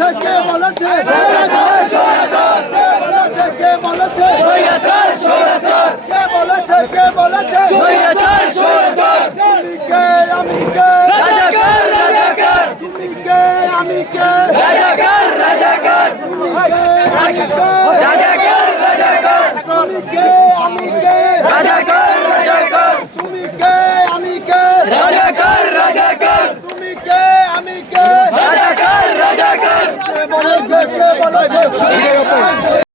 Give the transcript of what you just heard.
বলেছে কে বলেছে? কে বলেছে কে বলেছে? কে বলেছে তুমি কে আমি কে তুমি কে আমি কে তুমি কে আমি কে 그래.